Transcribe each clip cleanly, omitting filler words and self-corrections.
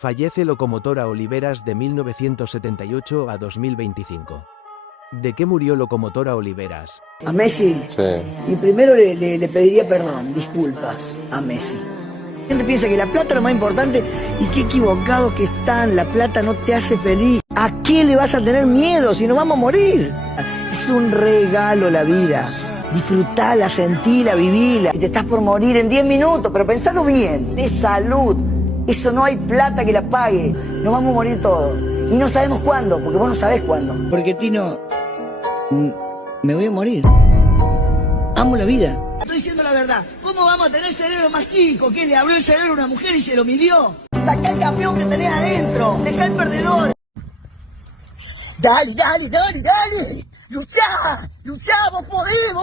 Fallece Locomotora Oliveras de 1978 a 2025. ¿De qué murió Locomotora Oliveras? A Messi. Sí. Y primero le pediría perdón, disculpas a Messi. La gente piensa que la plata es lo más importante y qué equivocado que están. La plata no te hace feliz. ¿A qué le vas a tener miedo si nos vamos a morir? Es un regalo la vida. Disfrutala, sentila, vivila. Y te estás por morir en 10 minutos, pero pensalo bien. De salud. Eso no hay plata que la pague. Nos vamos a morir todos. Y no sabemos cuándo, porque vos no sabés cuándo. Porque Tino, me voy a morir. Amo la vida. Estoy diciendo la verdad. ¿Cómo vamos a tener el cerebro más chico? ¿Qué le abrió el cerebro a una mujer y se lo midió? Sacá el campeón que tenés adentro. Dejá el perdedor. Dale, dale, dale, dale. Luchá, luchá, vos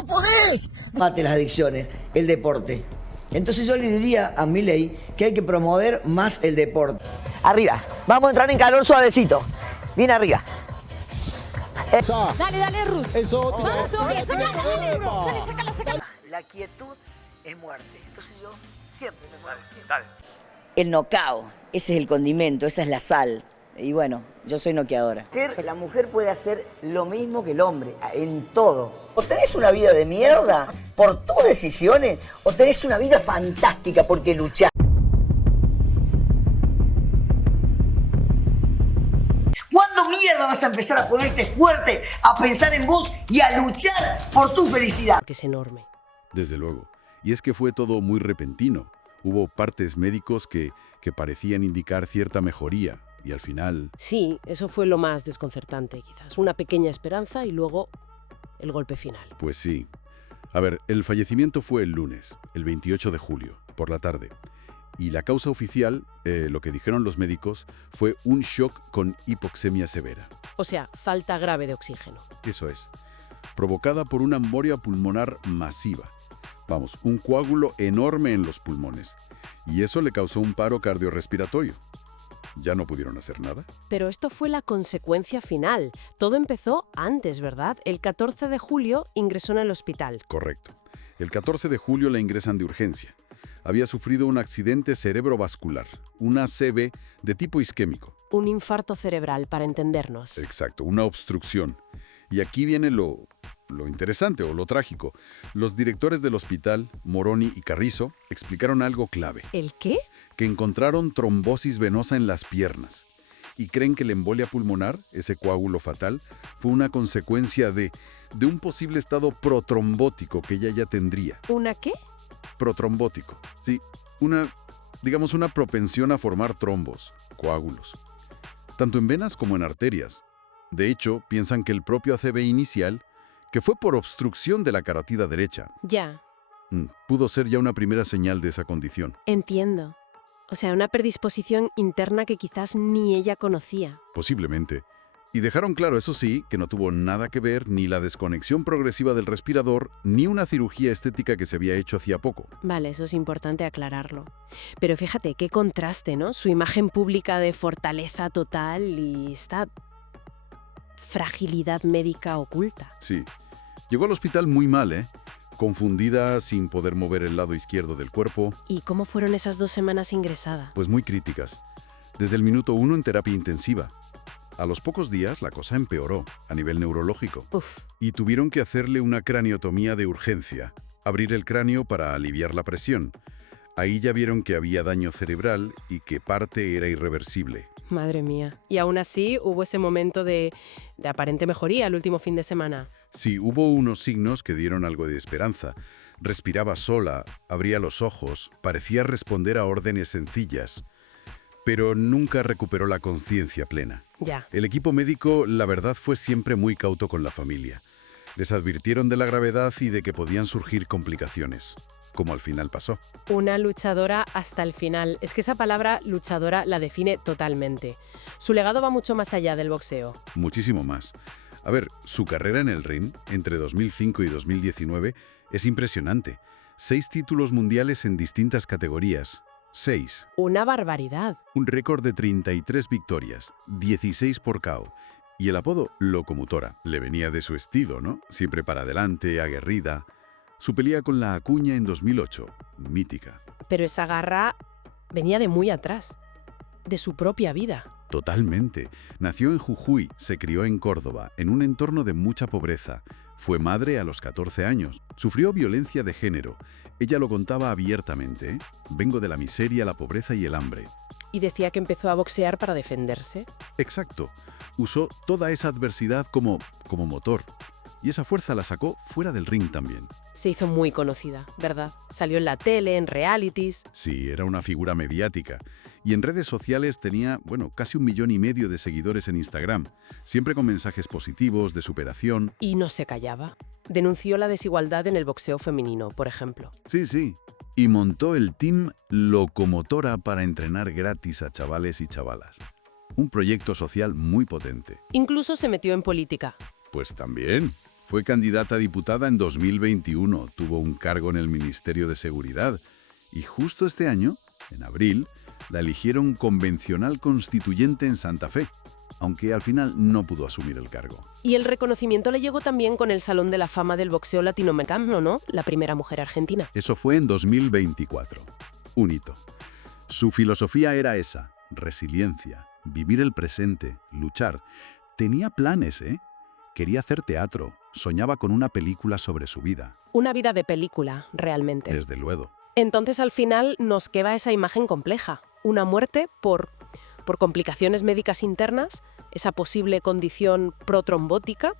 podés. Mate las adicciones, el deporte. Entonces yo le diría a Milei que hay que promover más el deporte. Arriba, vamos a entrar en calor suavecito. Bien arriba. Dale, dale, Ruth. Eso, Vamos todavía, sácala, dale, dale, sácala, sácala. La quietud es muerte. Entonces yo siempre me muero. Dale. El knockout, ese es el condimento, esa es la sal. Y bueno, yo soy noqueadora. La mujer puede hacer lo mismo que el hombre, en todo. O tenés una vida de mierda por tus decisiones, o tenés una vida fantástica porque luchás. ¿Cuándo mierda vas a empezar a ponerte fuerte, a pensar en vos y a luchar por tu felicidad? Que es enorme. Desde luego. Y es que fue todo muy repentino. Hubo partes médicos que parecían indicar cierta mejoría. Y al final... Sí, eso fue lo más desconcertante, quizás. Una pequeña esperanza y luego el golpe final. Pues sí. A ver, el fallecimiento fue el lunes, el 28 de julio, por la tarde. Y la causa oficial, lo que dijeron los médicos, fue un shock con hipoxemia severa. O sea, falta grave de oxígeno. Eso es. Provocada por una embolia pulmonar masiva. Vamos, un coágulo enorme en los pulmones. Y eso le causó un paro cardiorrespiratorio. ¿Ya no pudieron hacer nada? Pero esto fue la consecuencia final. Todo empezó antes, ¿verdad? El 14 de julio ingresó en el hospital. Correcto. El 14 de julio la ingresan de urgencia. Había sufrido un accidente cerebrovascular, una ACV de tipo isquémico. Un infarto cerebral, para entendernos. Exacto, una obstrucción. Y aquí viene lo interesante o lo trágico. Los directores del hospital, Moroni y Carrizo, explicaron algo clave. ¿El qué? Que encontraron trombosis venosa en las piernas. Y creen que la embolia pulmonar, ese coágulo fatal, fue una consecuencia de un posible estado protrombótico que ella ya tendría. ¿Una qué? Protrombótico. Sí, una propensión a formar trombos, coágulos. Tanto en venas como en arterias. De hecho, piensan que el propio ACV inicial, que fue por obstrucción de la carótida derecha, Ya. Pudo ser ya una primera señal de esa condición. Entiendo. O sea, una predisposición interna que quizás ni ella conocía. Posiblemente. Y dejaron claro, eso sí, que no tuvo nada que ver ni la desconexión progresiva del respirador, ni una cirugía estética que se había hecho hacía poco. Vale, eso es importante aclararlo. Pero fíjate, qué contraste, ¿no? Su imagen pública de fortaleza total y esta fragilidad médica oculta. Sí. Llegó al hospital muy mal, ¿eh? Confundida, sin poder mover el lado izquierdo del cuerpo. ¿Y cómo fueron esas 2 semanas ingresada? Pues muy críticas. Desde el minuto 1 en terapia intensiva. A los pocos días la cosa empeoró a nivel neurológico. Uf. Y tuvieron que hacerle una craniotomía de urgencia. Abrir el cráneo para aliviar la presión. Ahí ya vieron que había daño cerebral y que parte era irreversible. Madre mía. Y aún así hubo ese momento de aparente mejoría el último fin de semana. Sí, hubo unos signos que dieron algo de esperanza. Respiraba sola, abría los ojos, parecía responder a órdenes sencillas, pero nunca recuperó la consciencia plena. Ya. El equipo médico, la verdad, fue siempre muy cauto con la familia. Les advirtieron de la gravedad y de que podían surgir complicaciones, como al final pasó. Una luchadora hasta el final. Es que esa palabra luchadora la define totalmente. Su legado va mucho más allá del boxeo. Muchísimo más. A ver, su carrera en el ring, entre 2005 y 2019, es impresionante. 6 títulos mundiales en distintas categorías. 6. Una barbaridad. Un récord de 33 victorias, 16 por KO. Y el apodo Locomotora le venía de su estilo, ¿no? Siempre para adelante, aguerrida. Su pelea con la Acuña en 2008, mítica. Pero esa garra venía de muy atrás. de su propia vida. Totalmente. Nació en Jujuy, se crió en Córdoba, en un entorno de mucha pobreza. Fue madre a los 14 años. Sufrió violencia de género. Ella lo contaba abiertamente, ¿eh? Vengo de la miseria, la pobreza y el hambre. Y decía que empezó a boxear para defenderse. Exacto. Usó toda esa adversidad como motor. Y esa fuerza la sacó fuera del ring también. Se hizo muy conocida, ¿verdad? Salió en la tele, en realities. Sí, era una figura mediática. Y en redes sociales tenía, casi 1,5 millones de seguidores en Instagram, siempre con mensajes positivos, de superación. Y no se callaba. Denunció la desigualdad en el boxeo femenino, por ejemplo. Sí. Y montó el Team Locomotora para entrenar gratis a chavales y chavalas. Un proyecto social muy potente. Incluso se metió en política. Pues también. Fue candidata a diputada en 2021, tuvo un cargo en el Ministerio de Seguridad. Y justo este año, en abril, la eligieron convencional constituyente en Santa Fe, aunque al final no pudo asumir el cargo. Y el reconocimiento le llegó también con el Salón de la Fama del Boxeo Latinoamericano, ¿no? La primera mujer argentina. Eso fue en 2024. Un hito. Su filosofía era esa, resiliencia, vivir el presente, luchar. Tenía planes, ¿eh? Quería hacer teatro, soñaba con una película sobre su vida. Una vida de película, realmente. Desde luego. Entonces al final nos queda esa imagen compleja. Una muerte por complicaciones médicas internas, esa posible condición protrombótica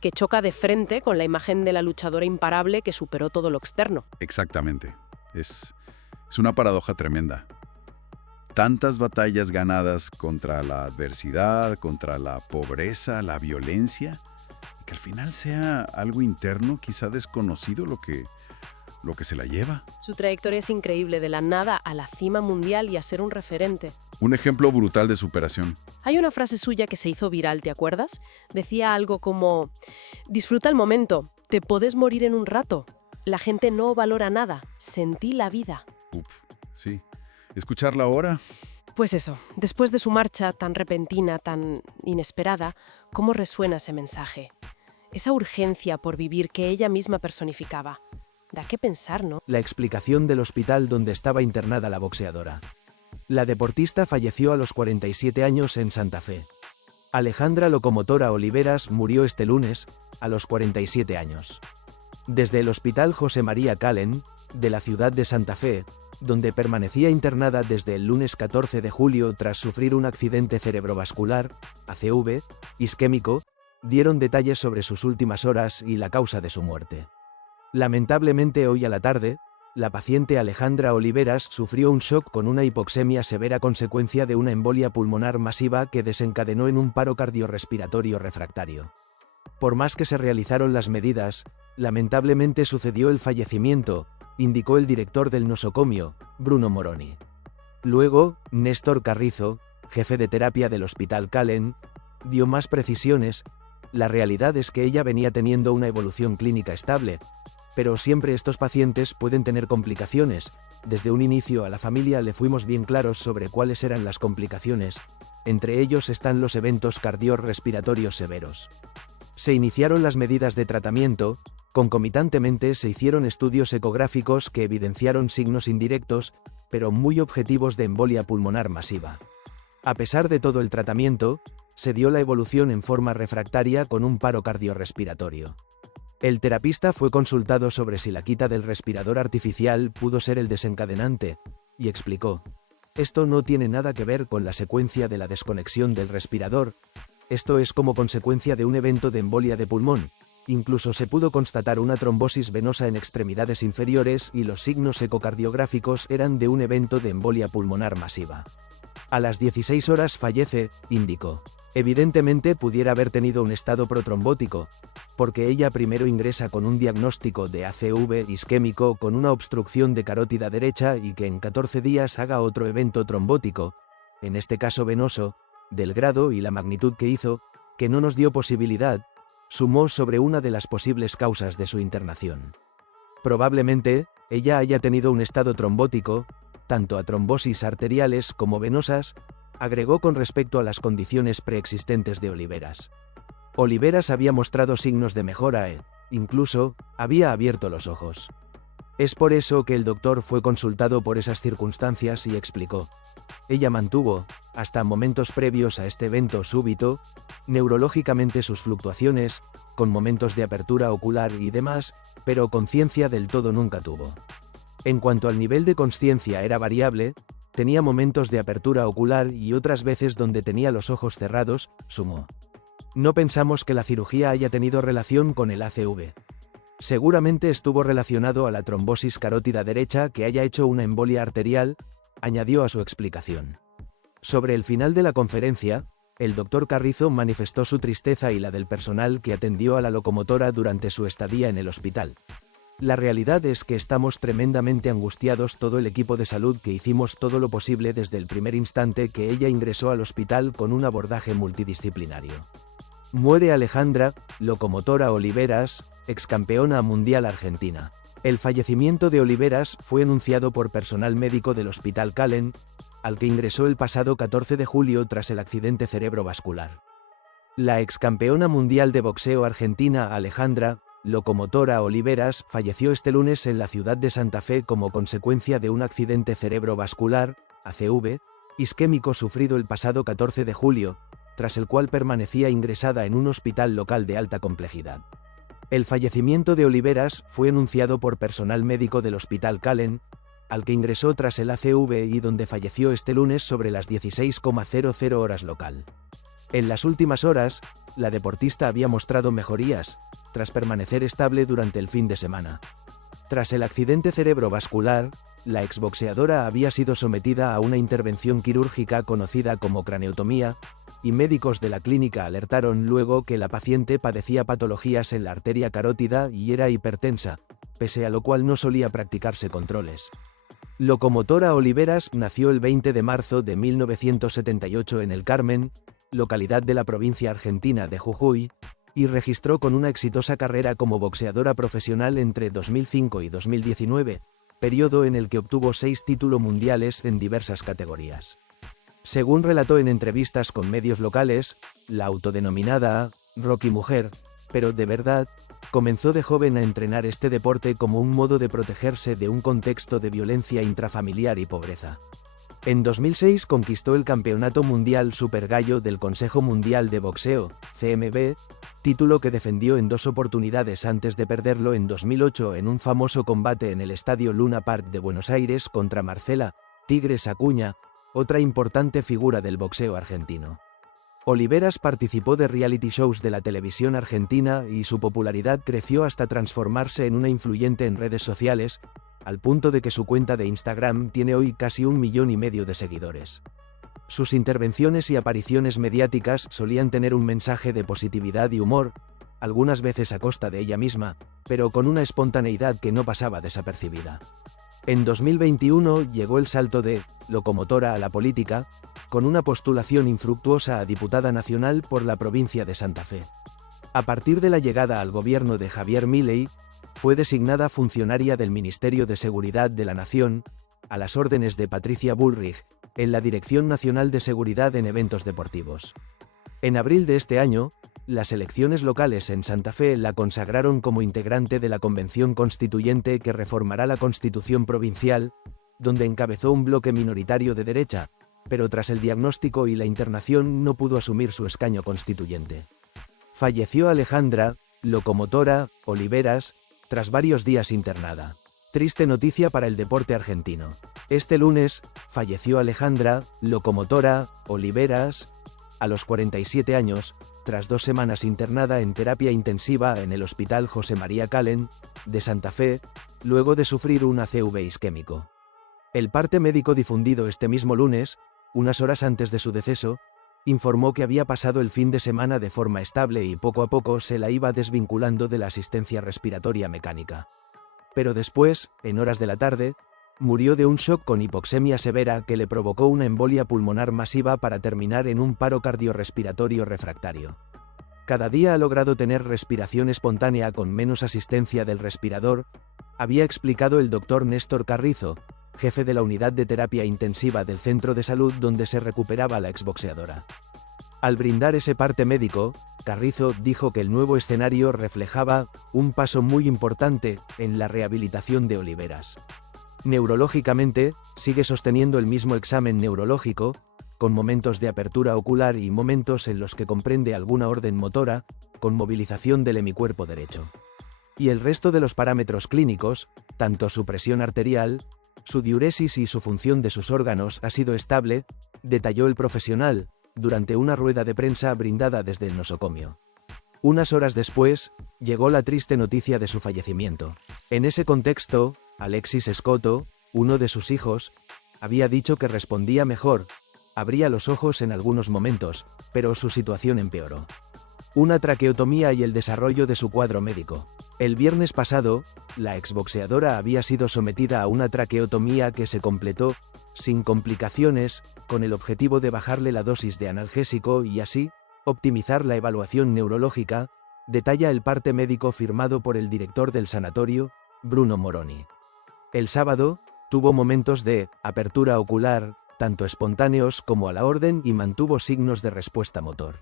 que choca de frente con la imagen de la luchadora imparable que superó todo lo externo. Exactamente. Es una paradoja tremenda. Tantas batallas ganadas contra la adversidad, contra la pobreza, la violencia, y que al final sea algo interno, quizá desconocido, lo que se la lleva. Su trayectoria es increíble, de la nada a la cima mundial y a ser un referente. Un ejemplo brutal de superación. Hay una frase suya que se hizo viral, ¿te acuerdas? Decía algo como: disfruta el momento, te podés morir en un rato. La gente no valora nada, sentí la vida. Sí. ¿Escucharla ahora? Pues eso, después de su marcha tan repentina, tan inesperada, ¿cómo resuena ese mensaje? Esa urgencia por vivir que ella misma personificaba. Da qué pensar, ¿no? La explicación del hospital donde estaba internada la boxeadora. La deportista falleció a los 47 años en Santa Fe. Alejandra Locomotora Oliveras murió este lunes, a los 47 años. Desde el Hospital José María Callen, de la ciudad de Santa Fe, donde permanecía internada desde el lunes 14 de julio tras sufrir un accidente cerebrovascular, ACV, isquémico, dieron detalles sobre sus últimas horas y la causa de su muerte. Lamentablemente hoy a la tarde, la paciente Alejandra Oliveras sufrió un shock con una hipoxemia severa consecuencia de una embolia pulmonar masiva que desencadenó en un paro cardiorrespiratorio refractario. Por más que se realizaron las medidas, lamentablemente sucedió el fallecimiento, indicó el director del nosocomio, Bruno Moroni. Luego, Néstor Carrizo, jefe de terapia del Hospital Callen, dio más precisiones. La realidad es que ella venía teniendo una evolución clínica estable, pero siempre estos pacientes pueden tener complicaciones. Desde un inicio a la familia le fuimos bien claros sobre cuáles eran las complicaciones. Entre ellos están los eventos cardiorrespiratorios severos. Se iniciaron las medidas de tratamiento. Concomitantemente se hicieron estudios ecográficos que evidenciaron signos indirectos, pero muy objetivos de embolia pulmonar masiva. A pesar de todo el tratamiento, se dio la evolución en forma refractaria con un paro cardiorrespiratorio. El terapista fue consultado sobre si la quita del respirador artificial pudo ser el desencadenante, y explicó: esto no tiene nada que ver con la secuencia de la desconexión del respirador, esto es como consecuencia de un evento de embolia de pulmón. Incluso se pudo constatar una trombosis venosa en extremidades inferiores y los signos ecocardiográficos eran de un evento de embolia pulmonar masiva. A las 16 horas fallece, indicó. Evidentemente pudiera haber tenido un estado protrombótico, porque ella primero ingresa con un diagnóstico de ACV isquémico con una obstrucción de carótida derecha y que en 14 días haga otro evento trombótico, en este caso venoso, del grado y la magnitud que hizo, que no nos dio posibilidad, sumó sobre una de las posibles causas de su internación. Probablemente, ella haya tenido un estado trombótico, tanto a trombosis arteriales como venosas, agregó con respecto a las condiciones preexistentes de Oliveras. Oliveras había mostrado signos de mejora e, incluso, había abierto los ojos. Es por eso que el doctor fue consultado por esas circunstancias y explicó: Ella mantuvo, hasta momentos previos a este evento súbito, neurológicamente sus fluctuaciones, con momentos de apertura ocular y demás, pero conciencia del todo nunca tuvo. En cuanto al nivel de consciencia era variable, tenía momentos de apertura ocular y otras veces donde tenía los ojos cerrados, sumó. No pensamos que la cirugía haya tenido relación con el ACV. Seguramente estuvo relacionado a la trombosis carótida derecha que haya hecho una embolia arterial, añadió a su explicación. Sobre el final de la conferencia, el Dr. Carrizo manifestó su tristeza y la del personal que atendió a la locomotora durante su estadía en el hospital. La realidad es que estamos tremendamente angustiados todo el equipo de salud que hicimos todo lo posible desde el primer instante que ella ingresó al hospital con un abordaje multidisciplinario. Muere Alejandra, locomotora Oliveras, excampeona mundial argentina. El fallecimiento de Oliveras fue anunciado por personal médico del Hospital Calen, al que ingresó el pasado 14 de julio tras el accidente cerebrovascular. La excampeona mundial de boxeo argentina Alejandra, locomotora Oliveras, falleció este lunes en la ciudad de Santa Fe como consecuencia de un accidente cerebrovascular, ACV, isquémico sufrido el pasado 14 de julio, tras el cual permanecía ingresada en un hospital local de alta complejidad. El fallecimiento de Oliveras fue anunciado por personal médico del Hospital Calen, al que ingresó tras el ACV y donde falleció este lunes sobre las 16:00 horas local. En las últimas horas, la deportista había mostrado mejorías, tras permanecer estable durante el fin de semana. Tras el accidente cerebrovascular, la exboxeadora había sido sometida a una intervención quirúrgica conocida como craneotomía, y médicos de la clínica alertaron luego que la paciente padecía patologías en la arteria carótida y era hipertensa, pese a lo cual no solía practicarse controles. Locomotora Oliveras nació el 20 de marzo de 1978 en El Carmen, localidad de la provincia argentina de Jujuy, y registró con una exitosa carrera como boxeadora profesional entre 2005 y 2019, periodo en el que obtuvo 6 títulos mundiales en diversas categorías. Según relató en entrevistas con medios locales, la autodenominada Rocky Mujer, pero de verdad, comenzó de joven a entrenar este deporte como un modo de protegerse de un contexto de violencia intrafamiliar y pobreza. En 2006 conquistó el Campeonato Mundial Super Gallo del Consejo Mundial de Boxeo, CMB, título que defendió en 2 oportunidades antes de perderlo en 2008 en un famoso combate en el Estadio Luna Park de Buenos Aires contra Marcela Tigres Acuña, otra importante figura del boxeo argentino. Oliveras participó de reality shows de la televisión argentina y su popularidad creció hasta transformarse en una influyente en redes sociales, al punto de que su cuenta de Instagram tiene hoy casi 1,5 millones de seguidores. Sus intervenciones y apariciones mediáticas solían tener un mensaje de positividad y humor, algunas veces a costa de ella misma, pero con una espontaneidad que no pasaba desapercibida. En 2021 llegó el salto de locomotora a la política, con una postulación infructuosa a diputada nacional por la provincia de Santa Fe. A partir de la llegada al gobierno de Javier Milei, fue designada funcionaria del Ministerio de Seguridad de la Nación, a las órdenes de Patricia Bullrich, en la Dirección Nacional de Seguridad en Eventos Deportivos. En abril de este año, las elecciones locales en Santa Fe la consagraron como integrante de la Convención Constituyente que reformará la Constitución Provincial, donde encabezó un bloque minoritario de derecha, pero tras el diagnóstico y la internación no pudo asumir su escaño constituyente. Falleció Alejandra, locomotora Oliveras, tras varios días internada. Triste noticia para el deporte argentino. Este lunes, falleció Alejandra, locomotora Oliveras, a los 47 años, tras 2 semanas internada en terapia intensiva en el Hospital José María Calen, de Santa Fe, luego de sufrir un ACV isquémico. El parte médico difundido este mismo lunes, unas horas antes de su deceso, informó que había pasado el fin de semana de forma estable y poco a poco se la iba desvinculando de la asistencia respiratoria mecánica. Pero después, en horas de la tarde, murió de un shock con hipoxemia severa que le provocó una embolia pulmonar masiva para terminar en un paro cardiorrespiratorio refractario. Cada día ha logrado tener respiración espontánea con menos asistencia del respirador, había explicado el doctor Néstor Carrizo, jefe de la unidad de terapia intensiva del centro de salud donde se recuperaba la exboxeadora. Al brindar ese parte médico, Carrizo dijo que el nuevo escenario reflejaba un paso muy importante en la rehabilitación de Oliveras. Neurológicamente, sigue sosteniendo el mismo examen neurológico, con momentos de apertura ocular y momentos en los que comprende alguna orden motora, con movilización del hemicuerpo derecho. Y el resto de los parámetros clínicos, tanto su presión arterial, su diuresis y su función de sus órganos ha sido estable, detalló el profesional, durante una rueda de prensa brindada desde el nosocomio. Unas horas después, llegó la triste noticia de su fallecimiento. En ese contexto, Alexis Escoto, uno de sus hijos, había dicho que respondía mejor, abría los ojos en algunos momentos, pero su situación empeoró. Una traqueotomía y el desarrollo de su cuadro médico. El viernes pasado, la exboxeadora había sido sometida a una traqueotomía que se completó, sin complicaciones, con el objetivo de bajarle la dosis de analgésico y así, optimizar la evaluación neurológica, detalla el parte médico firmado por el director del sanatorio, Bruno Moroni. El sábado, tuvo momentos de apertura ocular, tanto espontáneos como a la orden y mantuvo signos de respuesta motor.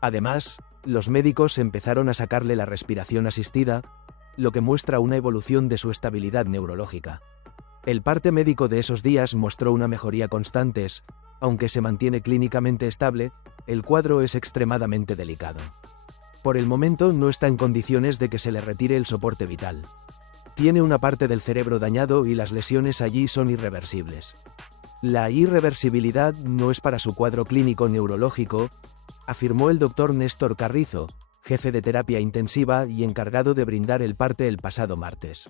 Además, los médicos empezaron a sacarle la respiración asistida, lo que muestra una evolución de su estabilidad neurológica. El parte médico de esos días mostró una mejoría constante, aunque se mantiene clínicamente estable, el cuadro es extremadamente delicado. Por el momento no está en condiciones de que se le retire el soporte vital. Tiene una parte del cerebro dañado y las lesiones allí son irreversibles. La irreversibilidad no es para su cuadro clínico neurológico, afirmó el doctor Néstor Carrizo, jefe de terapia intensiva y encargado de brindar el parte el pasado martes.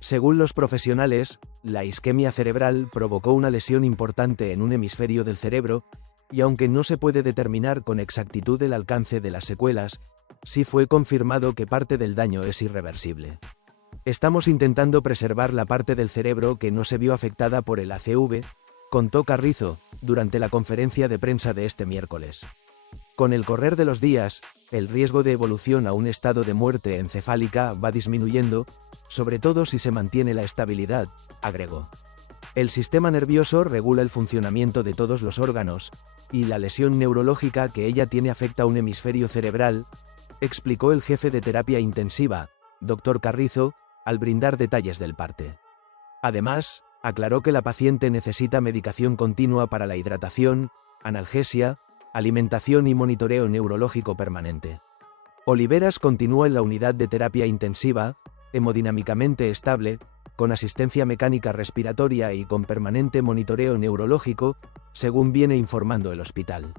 Según los profesionales, la isquemia cerebral provocó una lesión importante en un hemisferio del cerebro, y aunque no se puede determinar con exactitud el alcance de las secuelas, sí fue confirmado que parte del daño es irreversible. Estamos intentando preservar la parte del cerebro que no se vio afectada por el ACV, contó Carrizo, durante la conferencia de prensa de este miércoles. Con el correr de los días, el riesgo de evolución a un estado de muerte encefálica va disminuyendo, sobre todo si se mantiene la estabilidad, agregó. El sistema nervioso regula el funcionamiento de todos los órganos, y la lesión neurológica que ella tiene afecta a un hemisferio cerebral, explicó el jefe de terapia intensiva, Dr. Carrizo, al brindar detalles del parte. Además, aclaró que la paciente necesita medicación continua para la hidratación, analgesia, alimentación y monitoreo neurológico permanente. Oliveras continúa en la unidad de terapia intensiva, hemodinámicamente estable, con asistencia mecánica respiratoria y con permanente monitoreo neurológico, según viene informando el hospital.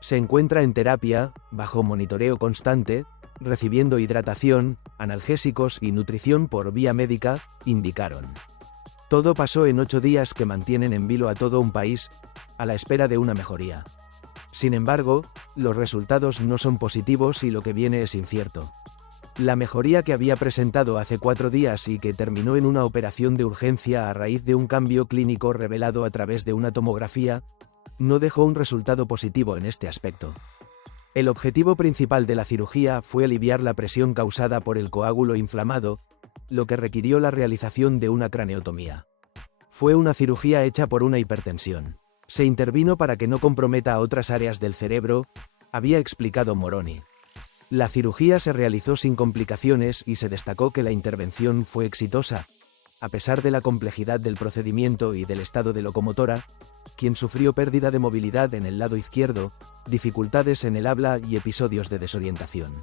Se encuentra en terapia, bajo monitoreo constante, recibiendo hidratación, analgésicos y nutrición por vía médica, indicaron. Todo pasó en 8 días que mantienen en vilo a todo un país, a la espera de una mejoría. Sin embargo, los resultados no son positivos y lo que viene es incierto. La mejoría que había presentado hace 4 días y que terminó en una operación de urgencia a raíz de un cambio clínico revelado a través de una tomografía, no dejó un resultado positivo en este aspecto. El objetivo principal de la cirugía fue aliviar la presión causada por el coágulo inflamado, lo que requirió la realización de una craneotomía. Fue una cirugía hecha por una hipertensión. Se intervino para que no comprometa a otras áreas del cerebro, había explicado Moroni. La cirugía se realizó sin complicaciones y se destacó que la intervención fue exitosa, a pesar de la complejidad del procedimiento y del estado de locomotora, quien sufrió pérdida de movilidad en el lado izquierdo, dificultades en el habla y episodios de desorientación.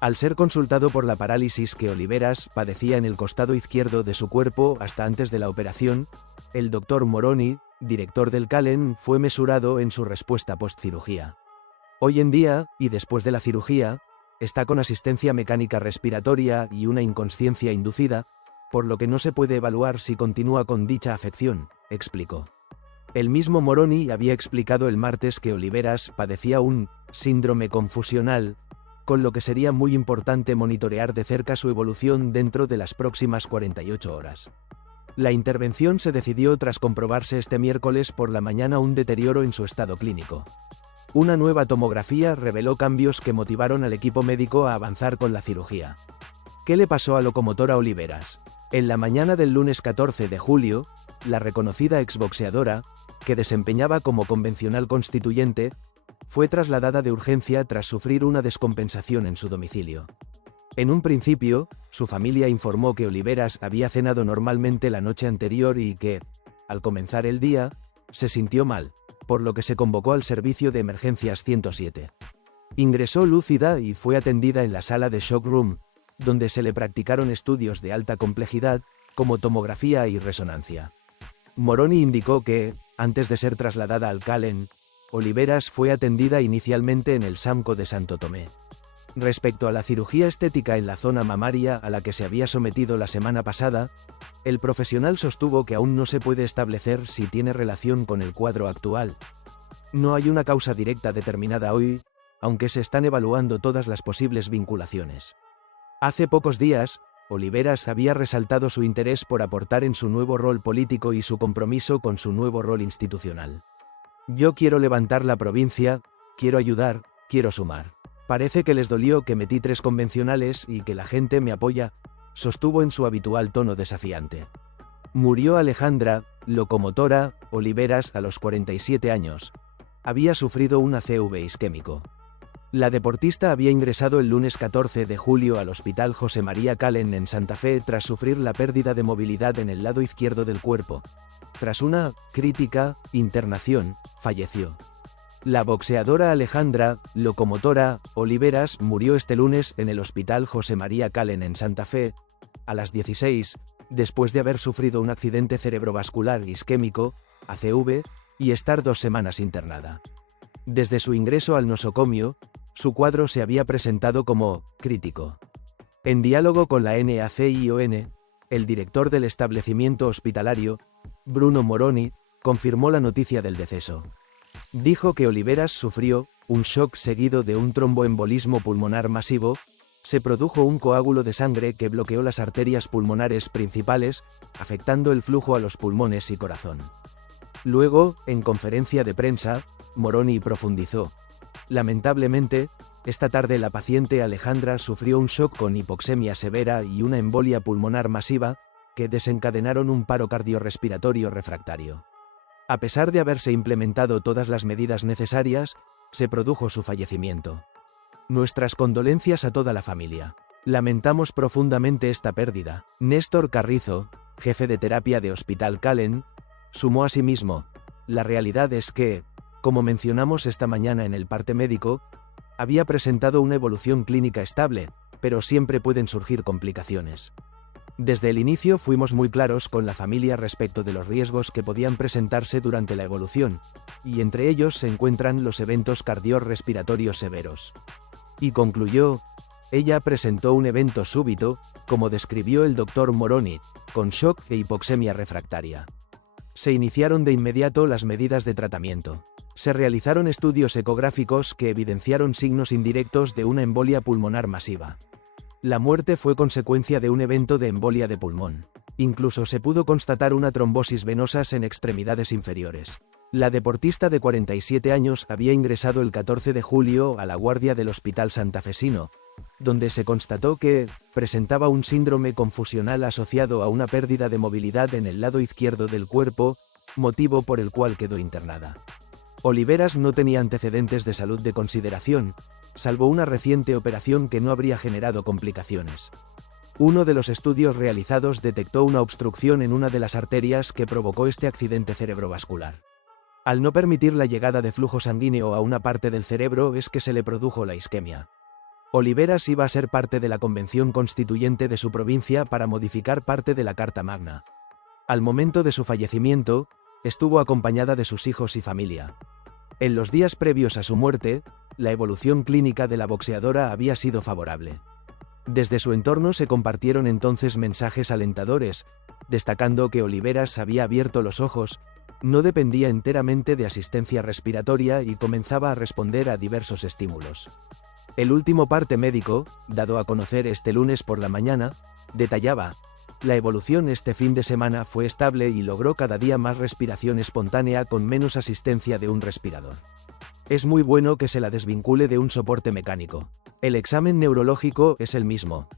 Al ser consultado por la parálisis que Oliveras padecía en el costado izquierdo de su cuerpo hasta antes de la operación, el doctor Moroni, director del CALEN, fue mesurado en su respuesta postcirugía. Hoy en día, y después de la cirugía, está con asistencia mecánica respiratoria y una inconsciencia inducida, por lo que no se puede evaluar si continúa con dicha afección, explicó. El mismo Moroni había explicado el martes que Oliveras padecía un síndrome confusional, con lo que sería muy importante monitorear de cerca su evolución dentro de las próximas 48 horas. La intervención se decidió tras comprobarse este miércoles por la mañana un deterioro en su estado clínico. Una nueva tomografía reveló cambios que motivaron al equipo médico a avanzar con la cirugía. ¿Qué le pasó a locomotora Oliveras? En la mañana del lunes 14 de julio, la reconocida exboxeadora, que desempeñaba como convencional constituyente, fue trasladada de urgencia tras sufrir una descompensación en su domicilio. En un principio, su familia informó que Oliveras había cenado normalmente la noche anterior y que, al comenzar el día, se sintió mal, por lo que se convocó al servicio de emergencias 107. Ingresó lúcida y fue atendida en la sala de shock room, donde se le practicaron estudios de alta complejidad, como tomografía y resonancia. Moroni indicó que, antes de ser trasladada al Calen, Oliveras fue atendida inicialmente en el SAMCO de Santo Tomé. Respecto a la cirugía estética en la zona mamaria a la que se había sometido la semana pasada, el profesional sostuvo que aún no se puede establecer si tiene relación con el cuadro actual. No hay una causa directa determinada hoy, aunque se están evaluando todas las posibles vinculaciones. Hace pocos días, Oliveras había resaltado su interés por aportar en su nuevo rol político y su compromiso con su nuevo rol institucional. Yo quiero levantar la provincia, quiero ayudar, quiero sumar. Parece que les dolió que metí 3 convencionales y que la gente me apoya, sostuvo en su habitual tono desafiante. Murió Alejandra, locomotora, Oliveras a los 47 años. Había sufrido un ACV isquémico. La deportista había ingresado el lunes 14 de julio al Hospital José María Calen en Santa Fe tras sufrir la pérdida de movilidad en el lado izquierdo del cuerpo. Tras una crítica internación, falleció. La boxeadora Alejandra, locomotora, Oliveras murió este lunes en el Hospital José María Calen en Santa Fe, a las 16, después de haber sufrido un accidente cerebrovascular isquémico, ACV, y estar 2 semanas internada. Desde su ingreso al nosocomio, su cuadro se había presentado como crítico. En diálogo con la NACION, el director del establecimiento hospitalario, Bruno Moroni, confirmó la noticia del deceso. Dijo que Oliveras sufrió un shock seguido de un tromboembolismo pulmonar masivo, se produjo un coágulo de sangre que bloqueó las arterias pulmonares principales, afectando el flujo a los pulmones y corazón. Luego, en conferencia de prensa, Moroni profundizó. Lamentablemente, esta tarde la paciente Alejandra sufrió un shock con hipoxemia severa y una embolia pulmonar masiva, que desencadenaron un paro cardiorrespiratorio refractario. A pesar de haberse implementado todas las medidas necesarias, se produjo su fallecimiento. Nuestras condolencias a toda la familia. Lamentamos profundamente esta pérdida. Néstor Carrizo, jefe de terapia de Hospital Calen, sumó asimismo: la realidad es que, como mencionamos esta mañana en el parte médico, había presentado una evolución clínica estable, pero siempre pueden surgir complicaciones. Desde el inicio fuimos muy claros con la familia respecto de los riesgos que podían presentarse durante la evolución, y entre ellos se encuentran los eventos cardiorrespiratorios severos. Y concluyó: ella presentó un evento súbito, como describió el Dr. Moroni, con shock e hipoxemia refractaria. Se iniciaron de inmediato las medidas de tratamiento. Se realizaron estudios ecográficos que evidenciaron signos indirectos de una embolia pulmonar masiva. La muerte fue consecuencia de un evento de embolia de pulmón. Incluso se pudo constatar una trombosis venosas en extremidades inferiores. La deportista de 47 años había ingresado el 14 de julio a la guardia del Hospital Santafesino, donde se constató que presentaba un síndrome confusional asociado a una pérdida de movilidad en el lado izquierdo del cuerpo, motivo por el cual quedó internada. Oliveras no tenía antecedentes de salud de consideración, salvo una reciente operación que no habría generado complicaciones. Uno de los estudios realizados detectó una obstrucción en una de las arterias que provocó este accidente cerebrovascular. Al no permitir la llegada de flujo sanguíneo a una parte del cerebro es que se le produjo la isquemia. Oliveras iba a ser parte de la convención constituyente de su provincia para modificar parte de la Carta Magna. Al momento de su fallecimiento, estuvo acompañada de sus hijos y familia. En los días previos a su muerte, la evolución clínica de la boxeadora había sido favorable. Desde su entorno se compartieron entonces mensajes alentadores, destacando que Oliveras había abierto los ojos, no dependía enteramente de asistencia respiratoria y comenzaba a responder a diversos estímulos. El último parte médico, dado a conocer este lunes por la mañana, detallaba: la evolución este fin de semana fue estable y logró cada día más respiración espontánea con menos asistencia de un respirador. Es muy bueno que se la desvincule de un soporte mecánico. El examen neurológico es el mismo.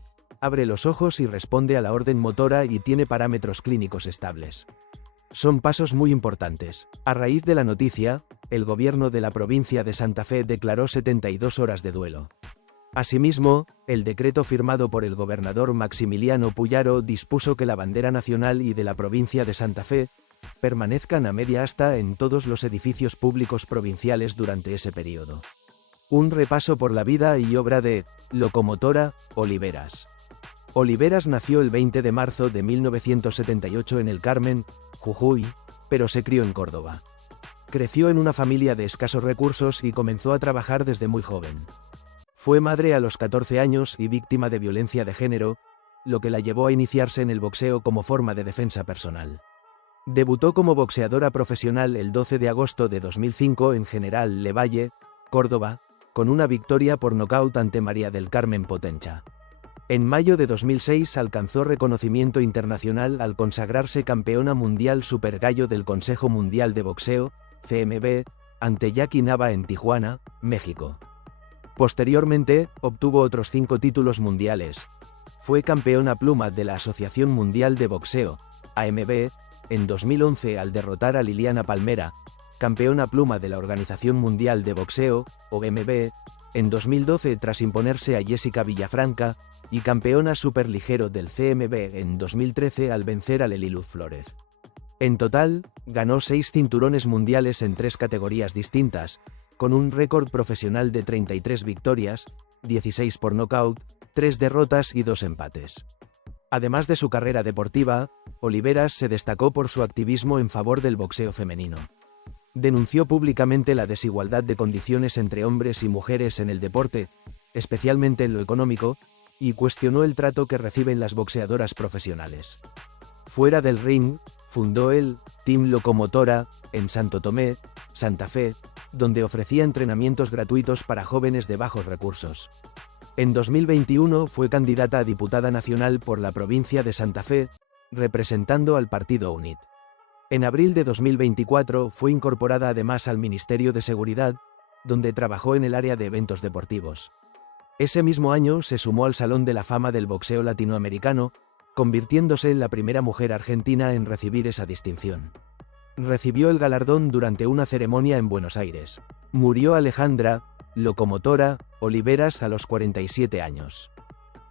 Abre los ojos y responde a la orden motora y tiene parámetros clínicos estables. Son pasos muy importantes. A raíz de la noticia, el gobierno de la provincia de Santa Fe declaró 72 horas de duelo. Asimismo, el decreto firmado por el gobernador Maximiliano Puyaro dispuso que la bandera nacional y de la provincia de Santa Fe permanezcan a media asta en todos los edificios públicos provinciales durante ese periodo. Un repaso por la vida y obra de Locomotora Oliveras. Oliveras nació el 20 de marzo de 1978 en El Carmen, Jujuy, pero se crió en Córdoba. Creció en una familia de escasos recursos y comenzó a trabajar desde muy joven. Fue madre a los 14 años y víctima de violencia de género, lo que la llevó a iniciarse en el boxeo como forma de defensa personal. Debutó como boxeadora profesional el 12 de agosto de 2005 en General Lavalle, Córdoba, con una victoria por nocaut ante María del Carmen Potencha. En mayo de 2006 alcanzó reconocimiento internacional al consagrarse campeona mundial Super Gallo del Consejo Mundial de Boxeo, CMB, ante Jackie Nava en Tijuana, México. Posteriormente, obtuvo otros 5 títulos mundiales. Fue campeona pluma de la Asociación Mundial de Boxeo, AMB, en 2011 al derrotar a Liliana Palmera, campeona pluma de la Organización Mundial de Boxeo, OMB, en 2012 tras imponerse a Jessica Villafranca, y campeona superligero del CMB en 2013 al vencer a Leliluz Flórez. En total, ganó 6 cinturones mundiales en 3 categorías distintas, con un récord profesional de 33 victorias, 16 por nocaut, 3 derrotas y 2 empates. Además de su carrera deportiva, Oliveras se destacó por su activismo en favor del boxeo femenino. Denunció públicamente la desigualdad de condiciones entre hombres y mujeres en el deporte, especialmente en lo económico, y cuestionó el trato que reciben las boxeadoras profesionales. Fuera del ring, fundó el Team Locomotora en Santo Tomé, Santa Fe, donde ofrecía entrenamientos gratuitos para jóvenes de bajos recursos. En 2021 fue candidata a diputada nacional por la provincia de Santa Fe, representando al partido UNIT. En abril de 2024 fue incorporada además al Ministerio de Seguridad, donde trabajó en el área de eventos deportivos. Ese mismo año se sumó al Salón de la Fama del Boxeo Latinoamericano, convirtiéndose en la primera mujer argentina en recibir esa distinción. Recibió el galardón durante una ceremonia en Buenos Aires. Murió Alejandra Locomotora Oliveras a los 47 años.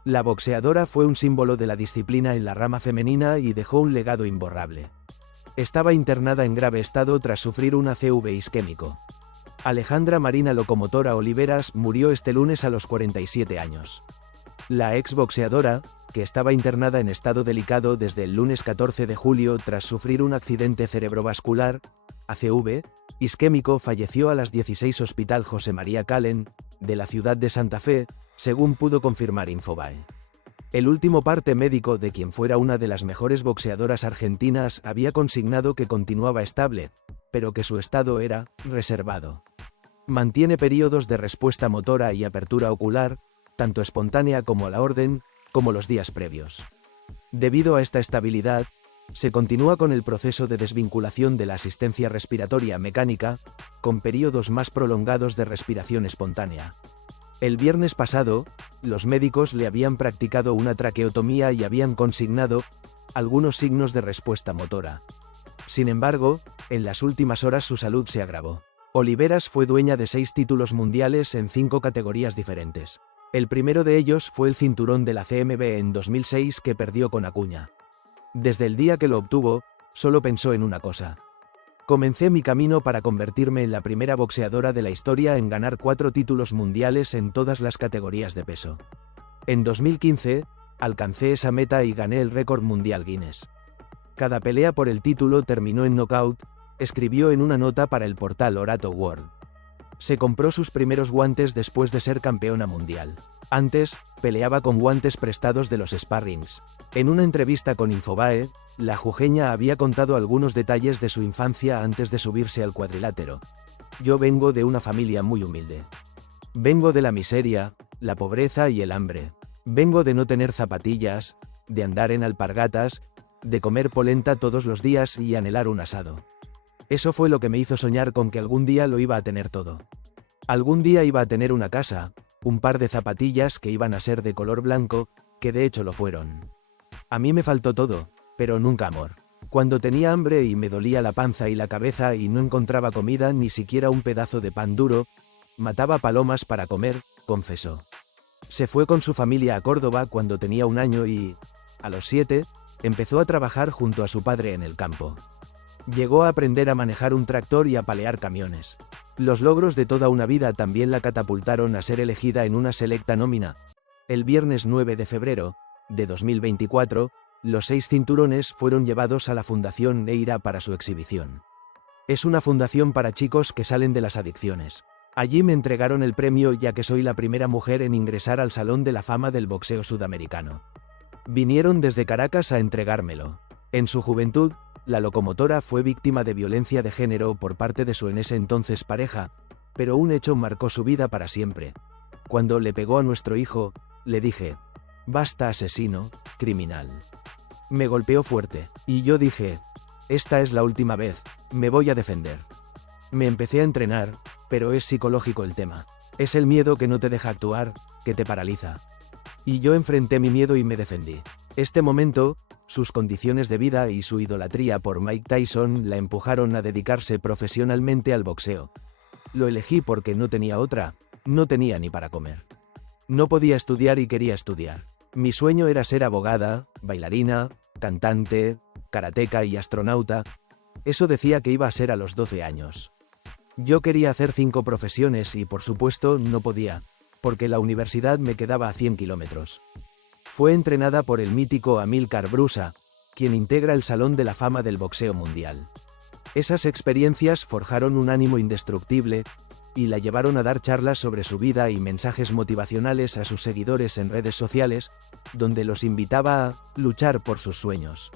La boxeadora fue un símbolo de la disciplina en la rama femenina y dejó un legado imborrable. Estaba internada en grave estado tras sufrir un ACV isquémico. Alejandra Marina Locomotora Oliveras murió este lunes a los 47 años. La exboxeadora, que estaba internada en estado delicado desde el lunes 14 de julio tras sufrir un accidente cerebrovascular, ACV, isquémico, falleció a las 16 Hospital José María Calen, de la ciudad de Santa Fe, según pudo confirmar Infobae. El último parte médico de quien fuera una de las mejores boxeadoras argentinas había consignado que continuaba estable, pero que su estado era reservado. Mantiene periodos de respuesta motora y apertura ocular, tanto espontánea como a la orden, como los días previos. Debido a esta estabilidad, se continúa con el proceso de desvinculación de la asistencia respiratoria mecánica, con periodos más prolongados de respiración espontánea. El viernes pasado, los médicos le habían practicado una traqueotomía y habían consignado algunos signos de respuesta motora. Sin embargo, en las últimas horas su salud se agravó. Oliveras fue dueña de 6 títulos mundiales en 5 categorías diferentes. El primero de ellos fue el cinturón de la CMB en 2006 que perdió con Acuña. Desde el día que lo obtuvo, solo pensó en una cosa. Comencé mi camino para convertirme en la primera boxeadora de la historia en ganar 4 títulos mundiales en todas las categorías de peso. En 2015, alcancé esa meta y gané el récord mundial Guinness. Cada pelea por el título terminó en knockout, escribió en una nota para el portal Orato World. Se compró sus primeros guantes después de ser campeona mundial. Antes, peleaba con guantes prestados de los sparrings. En una entrevista con Infobae, la jujeña había contado algunos detalles de su infancia antes de subirse al cuadrilátero. Yo vengo de una familia muy humilde. Vengo de la miseria, la pobreza y el hambre. Vengo de no tener zapatillas, de andar en alpargatas, de comer polenta todos los días y anhelar un asado. Eso fue lo que me hizo soñar con que algún día lo iba a tener todo. Algún día iba a tener una casa, un par de zapatillas que iban a ser de color blanco, que de hecho lo fueron. A mí me faltó todo, pero nunca amor. Cuando tenía hambre y me dolía la panza y la cabeza y no encontraba comida, ni siquiera un pedazo de pan duro, mataba palomas para comer, confesó. Se fue con su familia a Córdoba cuando tenía 1 año y, a los 7, empezó a trabajar junto a su padre en el campo. Llegó a aprender a manejar un tractor y a palear camiones. Los logros de toda una vida también la catapultaron a ser elegida en una selecta nómina. El viernes 9 de febrero de 2024, los 6 cinturones fueron llevados a la Fundación Neira para su exhibición. Es una fundación para chicos que salen de las adicciones. Allí me entregaron el premio ya que soy la primera mujer en ingresar al Salón de la Fama del Boxeo Sudamericano. Vinieron desde Caracas a entregármelo. En su juventud, la locomotora fue víctima de violencia de género por parte de su en ese entonces pareja, pero un hecho marcó su vida para siempre. Cuando le pegó a nuestro hijo, le dije: «Basta, asesino, criminal». Me golpeó fuerte, y yo dije: «Esta es la última vez, me voy a defender». Me empecé a entrenar, pero es psicológico el tema. Es el miedo que no te deja actuar, que te paraliza. Y yo enfrenté mi miedo y me defendí. Este momento, sus condiciones de vida y su idolatría por Mike Tyson la empujaron a dedicarse profesionalmente al boxeo. Lo elegí porque no tenía otra, no tenía ni para comer. No podía estudiar y quería estudiar. Mi sueño era ser abogada, bailarina, cantante, karateca y astronauta. Eso decía que iba a ser a los 12 años. Yo quería hacer 5 profesiones y por supuesto no podía, porque la universidad me quedaba a 100 kilómetros. Fue entrenada por el mítico Amílcar Brusa, quien integra el Salón de la Fama del Boxeo Mundial. Esas experiencias forjaron un ánimo indestructible y la llevaron a dar charlas sobre su vida y mensajes motivacionales a sus seguidores en redes sociales, donde los invitaba a luchar por sus sueños.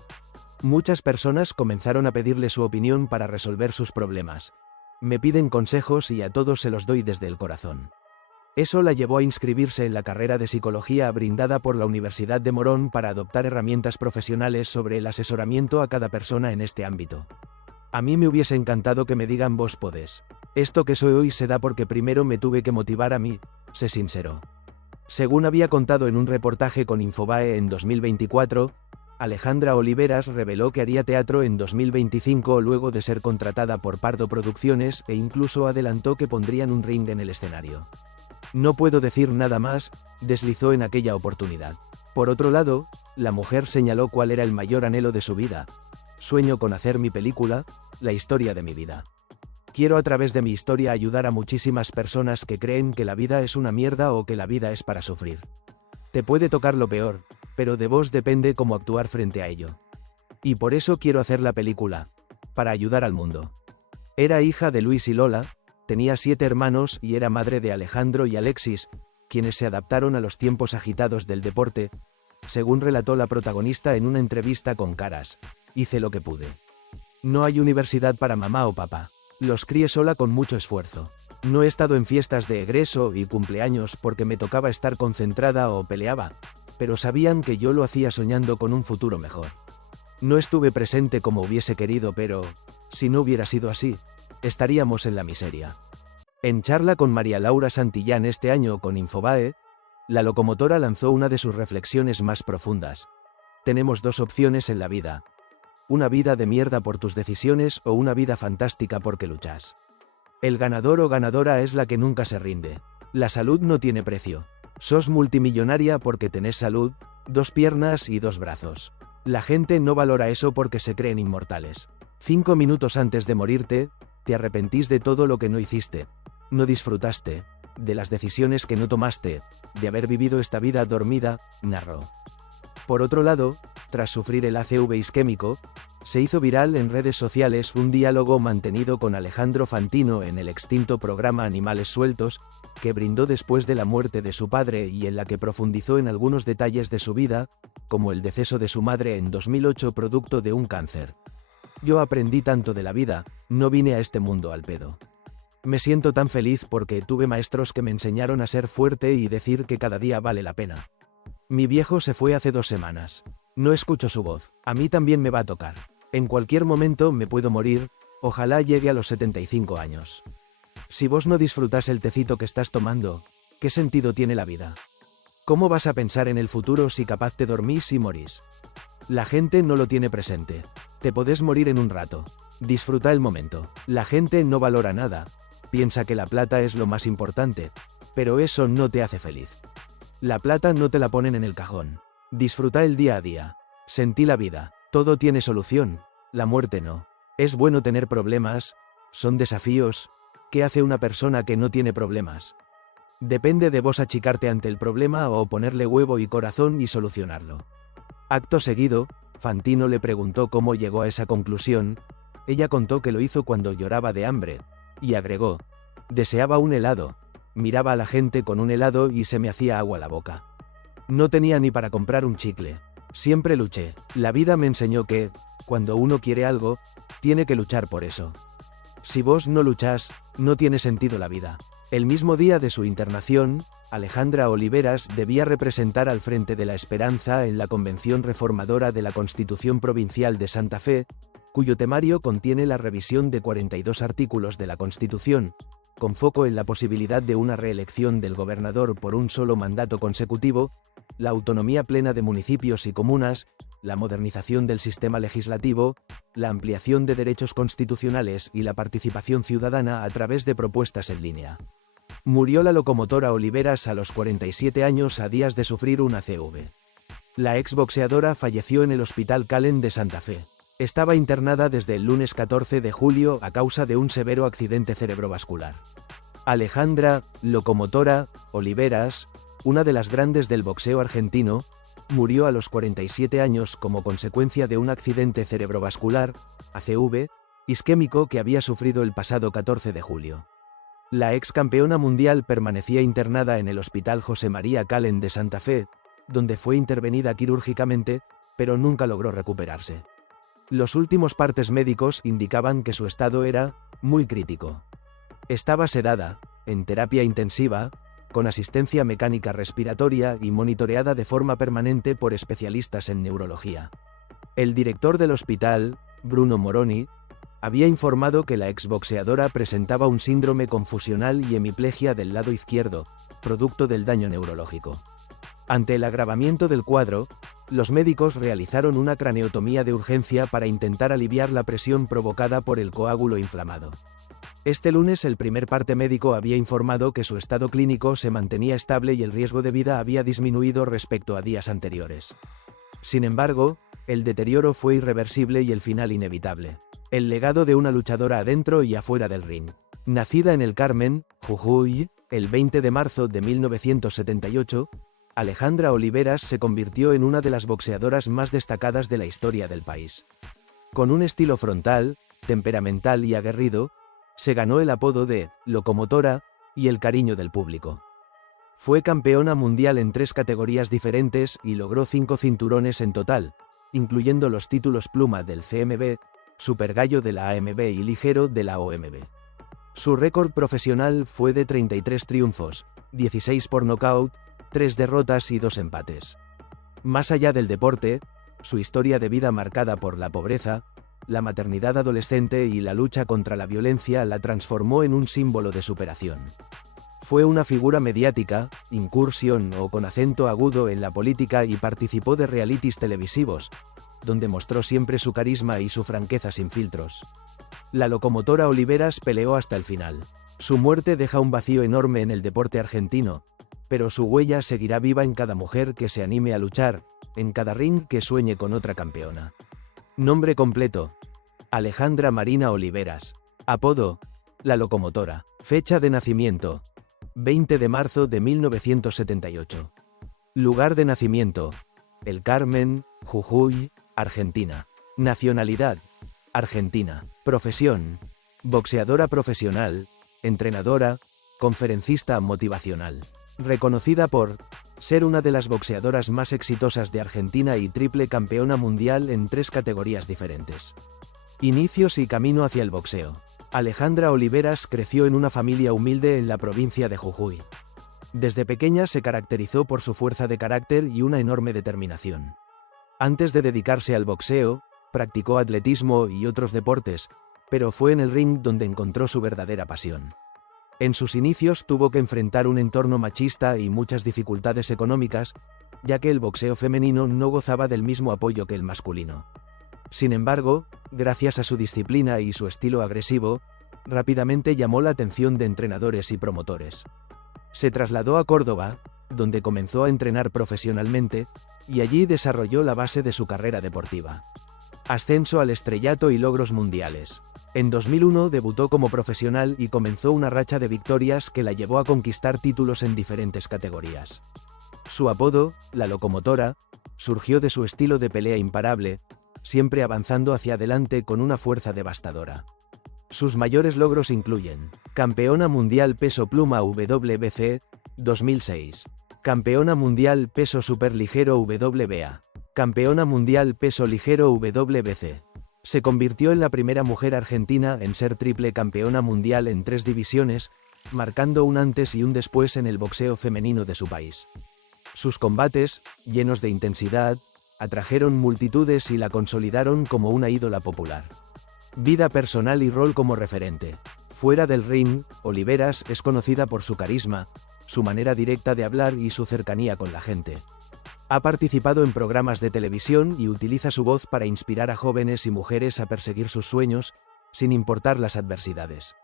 Muchas personas comenzaron a pedirle su opinión para resolver sus problemas. Me piden consejos y a todos se los doy desde el corazón. Eso la llevó a inscribirse en la carrera de psicología brindada por la Universidad de Morón para adoptar herramientas profesionales sobre el asesoramiento a cada persona en este ámbito. A mí me hubiese encantado que me digan vos podés. Esto que soy hoy se da porque primero me tuve que motivar a mí, sé sincero. Según había contado en un reportaje con Infobae en 2024, Alejandra Oliveras reveló que haría teatro en 2025 luego de ser contratada por Pardo Producciones e incluso adelantó que pondrían un ring en el escenario. No puedo decir nada más, deslizó en aquella oportunidad. Por otro lado, la mujer señaló cuál era el mayor anhelo de su vida. Sueño con hacer mi película, la historia de mi vida. Quiero a través de mi historia ayudar a muchísimas personas que creen que la vida es una mierda o que la vida es para sufrir. Te puede tocar lo peor, pero de vos depende cómo actuar frente a ello. Y por eso quiero hacer la película, para ayudar al mundo. Era hija de Luis y Lola, tenía 7 hermanos y era madre de Alejandro y Alexis, quienes se adaptaron a los tiempos agitados del deporte, según relató la protagonista en una entrevista con Caras. Hice lo que pude. No hay universidad para mamá o papá. Los crié sola con mucho esfuerzo. No he estado en fiestas de egreso y cumpleaños porque me tocaba estar concentrada o peleaba, pero sabían que yo lo hacía soñando con un futuro mejor. No estuve presente como hubiese querido, pero, si no hubiera sido así, estaríamos en la miseria. En charla con María Laura Santillán este año con Infobae, la locomotora lanzó una de sus reflexiones más profundas. Tenemos 2 opciones en la vida. Una vida de mierda por tus decisiones o una vida fantástica porque luchas. El ganador o ganadora es la que nunca se rinde. La salud no tiene precio. Sos multimillonaria porque tenés salud, 2 piernas y 2 brazos. La gente no valora eso porque se creen inmortales. 5 minutos antes de morirte, te arrepentís de todo lo que no hiciste, no disfrutaste, de las decisiones que no tomaste, de haber vivido esta vida dormida, narró. Por otro lado, tras sufrir el ACV isquémico, se hizo viral en redes sociales un diálogo mantenido con Alejandro Fantino en el extinto programa Animales Sueltos, que brindó después de la muerte de su padre y en la que profundizó en algunos detalles de su vida, como el deceso de su madre en 2008 producto de un cáncer. Yo aprendí tanto de la vida, no vine a este mundo al pedo. Me siento tan feliz porque tuve maestros que me enseñaron a ser fuerte y decir que cada día vale la pena. Mi viejo se fue hace 2 semanas. No escucho su voz, a mí también me va a tocar. En cualquier momento me puedo morir, ojalá llegue a los 75 años. Si vos no disfrutás el tecito que estás tomando, ¿qué sentido tiene la vida? ¿Cómo vas a pensar en el futuro si capaz te dormís y morís? La gente no lo tiene presente. Te podés morir en un rato. Disfruta el momento. La gente no valora nada. Piensa que la plata es lo más importante, pero eso no te hace feliz. La plata no te la ponen en el cajón. Disfruta el día a día. Sentí la vida. Todo tiene solución. La muerte no. Es bueno tener problemas. Son desafíos. ¿Qué hace una persona que no tiene problemas? Depende de vos achicarte ante el problema o ponerle huevo y corazón y solucionarlo. Acto seguido, Fantino le preguntó cómo llegó a esa conclusión. Ella contó que lo hizo cuando lloraba de hambre, y agregó: deseaba un helado. Miraba a la gente con un helado y se me hacía agua la boca. No tenía ni para comprar un chicle. Siempre luché. La vida me enseñó que, cuando uno quiere algo, tiene que luchar por eso. Si vos no luchás, no tiene sentido la vida. El mismo día de su internación, Alejandra Oliveras debía representar al Frente de la Esperanza en la Convención Reformadora de la Constitución Provincial de Santa Fe, cuyo temario contiene la revisión de 42 artículos de la Constitución, con foco en la posibilidad de una reelección del gobernador por un solo mandato consecutivo, la autonomía plena de municipios y comunas, la modernización del sistema legislativo, la ampliación de derechos constitucionales y la participación ciudadana a través de propuestas en línea. Murió la locomotora Oliveras a los 47 años a días de sufrir una CV. La exboxeadora falleció en el Hospital Calen de Santa Fe. Estaba internada desde el lunes 14 de julio a causa de un severo accidente cerebrovascular. Alejandra, locomotora, Oliveras, una de las grandes del boxeo argentino, murió a los 47 años como consecuencia de un accidente cerebrovascular, ACV, isquémico que había sufrido el pasado 14 de julio. La ex campeona mundial permanecía internada en el Hospital José María Calen de Santa Fe, donde fue intervenida quirúrgicamente, pero nunca logró recuperarse. Los últimos partes médicos indicaban que su estado era muy crítico. Estaba sedada, en terapia intensiva, con asistencia mecánica respiratoria y monitoreada de forma permanente por especialistas en neurología. El director del hospital, Bruno Moroni, había informado que la exboxeadora presentaba un síndrome confusional y hemiplegia del lado izquierdo, producto del daño neurológico. Ante el agravamiento del cuadro, los médicos realizaron una craneotomía de urgencia para intentar aliviar la presión provocada por el coágulo inflamado. Este lunes el primer parte médico había informado que su estado clínico se mantenía estable y el riesgo de vida había disminuido respecto a días anteriores. Sin embargo, el deterioro fue irreversible y el final inevitable. El legado de una luchadora adentro y afuera del ring. Nacida en El Carmen, Jujuy, el 20 de marzo de 1978, Alejandra Oliveras se convirtió en una de las boxeadoras más destacadas de la historia del país. Con un estilo frontal, temperamental y aguerrido, se ganó el apodo de locomotora y el cariño del público. Fue campeona mundial en 3 categorías diferentes y logró 5 cinturones en total, incluyendo los títulos pluma del CMB, Super Gallo de la AMB y ligero de la OMB. Su récord profesional fue de 33 triunfos, 16 por nocaut, 3 derrotas y 2 empates. Más allá del deporte, su historia de vida marcada por la pobreza, la maternidad adolescente y la lucha contra la violencia la transformó en un símbolo de superación. Fue una figura mediática, incursión o con acento agudo en la política y participó de realities televisivos, donde mostró siempre su carisma y su franqueza sin filtros. La locomotora Oliveras peleó hasta el final. Su muerte deja un vacío enorme en el deporte argentino, pero su huella seguirá viva en cada mujer que se anime a luchar, en cada ring que sueñe con otra campeona. Nombre completo: Alejandra Marina Oliveras. Apodo: La Locomotora. Fecha de nacimiento: 20 de marzo de 1978. Lugar de nacimiento: El Carmen, Jujuy, Argentina. Nacionalidad: Argentina. Profesión: boxeadora profesional, entrenadora, conferencista motivacional. Reconocida por ser una de las boxeadoras más exitosas de Argentina y triple campeona mundial en 3 categorías diferentes. Inicios y camino hacia el boxeo. Alejandra Oliveras creció en una familia humilde en la provincia de Jujuy. Desde pequeña se caracterizó por su fuerza de carácter y una enorme determinación. Antes de dedicarse al boxeo, practicó atletismo y otros deportes, pero fue en el ring donde encontró su verdadera pasión. En sus inicios tuvo que enfrentar un entorno machista y muchas dificultades económicas, ya que el boxeo femenino no gozaba del mismo apoyo que el masculino. Sin embargo, gracias a su disciplina y su estilo agresivo, rápidamente llamó la atención de entrenadores y promotores. Se trasladó a Córdoba, donde comenzó a entrenar profesionalmente, y allí desarrolló la base de su carrera deportiva. Ascenso al estrellato y logros mundiales. En 2001 debutó como profesional y comenzó una racha de victorias que la llevó a conquistar títulos en diferentes categorías. Su apodo, la locomotora, surgió de su estilo de pelea imparable, siempre avanzando hacia adelante con una fuerza devastadora. Sus mayores logros incluyen: Campeona Mundial Peso Pluma WBC, 2006. Campeona Mundial Peso Superligero WBA. Campeona Mundial Peso Ligero WBC. Se convirtió en la primera mujer argentina en ser triple campeona mundial en 3 divisiones, marcando un antes y un después en el boxeo femenino de su país. Sus combates, llenos de intensidad, atrajeron multitudes y la consolidaron como una ídola popular. Vida personal y rol como referente. Fuera del ring, Oliveras es conocida por su carisma, su manera directa de hablar y su cercanía con la gente. Ha participado en programas de televisión y utiliza su voz para inspirar a jóvenes y mujeres a perseguir sus sueños, sin importar las adversidades.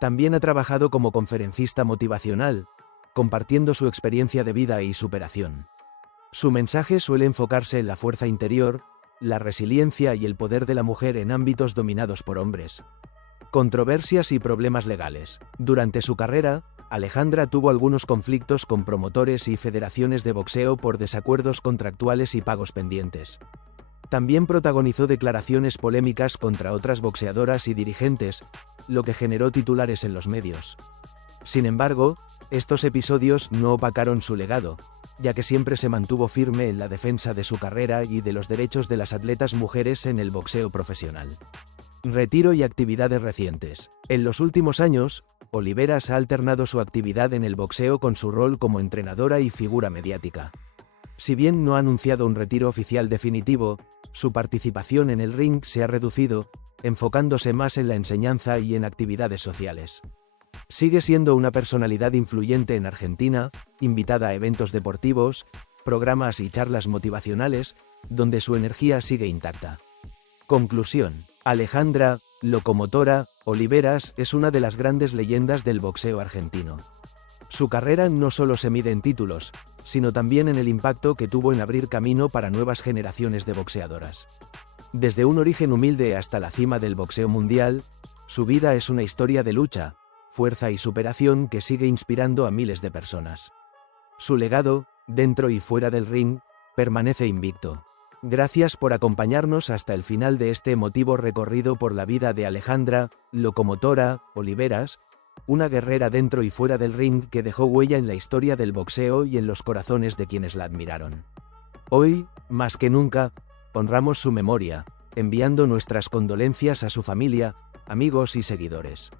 También ha trabajado como conferencista motivacional, compartiendo su experiencia de vida y superación. Su mensaje suele enfocarse en la fuerza interior, la resiliencia y el poder de la mujer en ámbitos dominados por hombres. Controversias y problemas legales. Durante su carrera, Alejandra tuvo algunos conflictos con promotores y federaciones de boxeo por desacuerdos contractuales y pagos pendientes. También protagonizó declaraciones polémicas contra otras boxeadoras y dirigentes, lo que generó titulares en los medios. Sin embargo, estos episodios no opacaron su legado, ya que siempre se mantuvo firme en la defensa de su carrera y de los derechos de las atletas mujeres en el boxeo profesional. Retiro y actividades recientes. En los últimos años, Oliveras ha alternado su actividad en el boxeo con su rol como entrenadora y figura mediática. Si bien no ha anunciado un retiro oficial definitivo, su participación en el ring se ha reducido, enfocándose más en la enseñanza y en actividades sociales. Sigue siendo una personalidad influyente en Argentina, invitada a eventos deportivos, programas y charlas motivacionales, donde su energía sigue intacta. Conclusión. Alejandra Locomotora Oliveras es una de las grandes leyendas del boxeo argentino. Su carrera no solo se mide en títulos, sino también en el impacto que tuvo en abrir camino para nuevas generaciones de boxeadoras. Desde un origen humilde hasta la cima del boxeo mundial, su vida es una historia de lucha, fuerza y superación que sigue inspirando a miles de personas. Su legado, dentro y fuera del ring, permanece invicto. Gracias por acompañarnos hasta el final de este emotivo recorrido por la vida de Alejandra Locomotora Oliveras, una guerrera dentro y fuera del ring que dejó huella en la historia del boxeo y en los corazones de quienes la admiraron. Hoy, más que nunca, honramos su memoria, enviando nuestras condolencias a su familia, amigos y seguidores.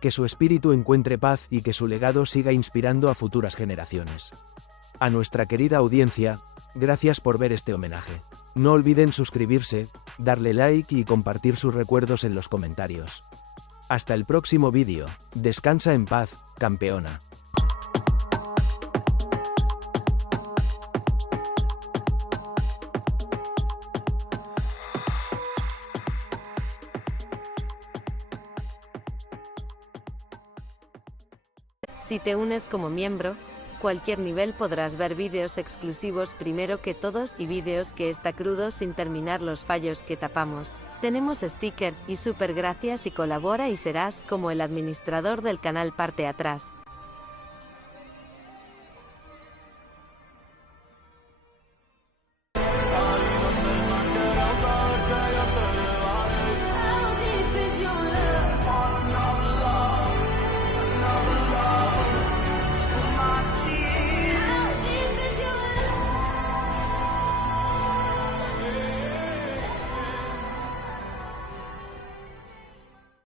Que su espíritu encuentre paz y que su legado siga inspirando a futuras generaciones. A nuestra querida audiencia, gracias por ver este homenaje. No olviden suscribirse, darle like y compartir sus recuerdos en los comentarios. Hasta el próximo vídeo. Descansa en paz, campeona. Si te unes como miembro, cualquier nivel podrás ver vídeos exclusivos primero que todos y vídeos que está crudo sin terminar los fallos que tapamos. Tenemos sticker y super gracias y colabora y serás como el administrador del canal parte atrás.